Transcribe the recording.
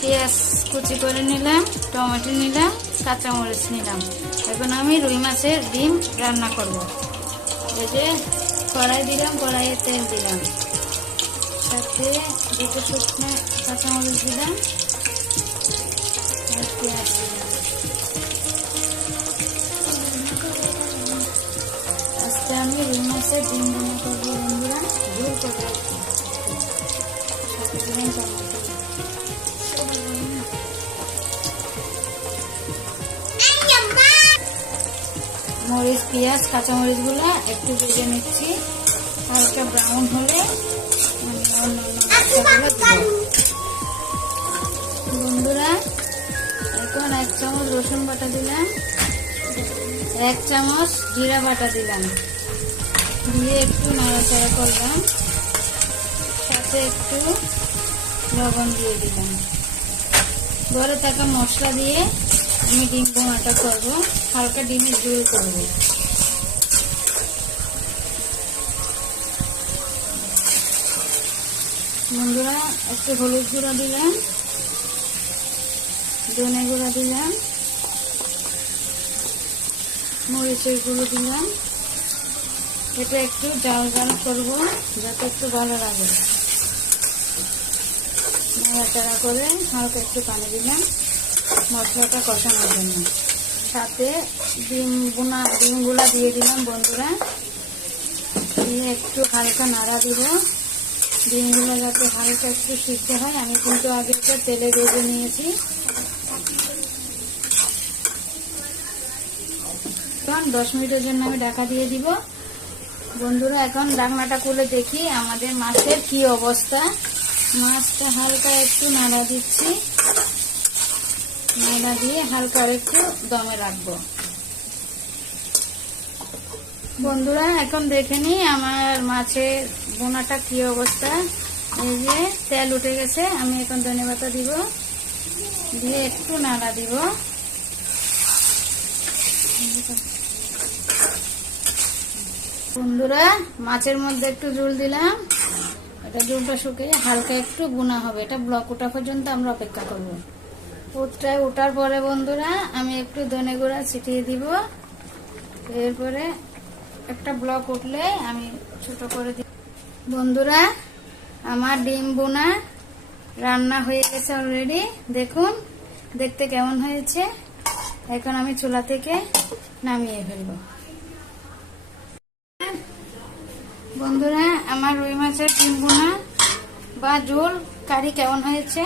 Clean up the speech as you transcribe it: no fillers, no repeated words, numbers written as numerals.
পেঁয়াজ কুচি করে নিলাম, টমেটো নিলাম, কাঁচামরিচ নিলাম। এখন আমি রুই মাছের ডিম রান্না করব। এই যে কড়াই দিলাম, কড়াইয়ে তেল দিলাম, সাথে দুটো শুকনো কাঁচামরিচ দিলাম আর পেঁয়াজ দিলাম। আজকে আমি রুই মাছের ডিম রান্না করবো বন্ধুরা, ঝোল করবো। সাথে দিলাম টমেটো। মরিচ, পেঁয়াজ, কাঁচামরিচ গুলো একটু ভেজে নিচ্ছি, হালকা ব্রাউন হলে বন্ধুরা এখন 1 চামচ রসুন বাটা দিলাম, 1 চামচ জিরা বাটা দিলাম, দিয়ে একটু নাড়াচাড়া করলাম, সাথে একটু লবণ দিয়ে দিলাম। ঘরে থাকা মশলা দিয়ে আমি ডিম বোনাটা করবো, হালকা ডিমের ঝোল করবো। বন্ধুরা একটু হলুদ গুঁড়া দিলাম, ধনে গুঁড়া দিলাম, মরিচের গুঁড়ো দিলাম। এটা একটু জাল জাল করবো যাতে একটু ভালো লাগে। নাড়াচাড়া করে হালকা একটু পানি দিলাম মশলাটা কষানোর জন্য। সাথে ডিমগুলা দিয়ে দিলাম বন্ধুরা, দিয়ে একটু হালকা নাড়া দিব। ডিমগুলো যাতে হালকা একটু সিদ্ধ হয়। আমি কিন্তু আগে একটা তেলে ভেজে নিয়েছি। 10 মিনিটের জন্য আমি ঢাকা দিয়ে দিব বন্ধুরা। এখন ঢাকনাটা খুলে দেখি আমাদের মাছের কি অবস্থা। মাছটা হালকা একটু নাড়া দিচ্ছি, নাড়া দিয়ে হালকা একটু দমে রাখবো বন্ধুরা। এখন দেখে নি আমার মাছের বোনাটা কি অবস্থা। এই যে তেল উঠে গেছে, আমি এখন ধনেপাতা দিব, দিয়ে একটু নাড়া দিব। বন্ধুরা মাছের মধ্যে একটু ঝোল দিলাম, এটা ঝোলটা শুকিয়ে হালকা একটু বোনা হবে। এটা ব্লক ওঠা পর্যন্ত আমরা অপেক্ষা করবো। ওঠার পরে বন্ধুরা আমি একটু ধনে গুঁড়া ছিটিয়ে দিব। এরপরে একটা ব্লক উঠলে আমি ছোট করে দিব বন্ধুরা। আমার ডিম বোনা রান্না হয়ে গেছে অলরেডি, দেখুন দেখতে কেমন হয়েছে। এখন আমি চুলা থেকে নামিয়ে ফেলবো বন্ধুরা। আমার রুই মাছের ডিম বোনা বা ঝোল কারি কেমন হয়েছে।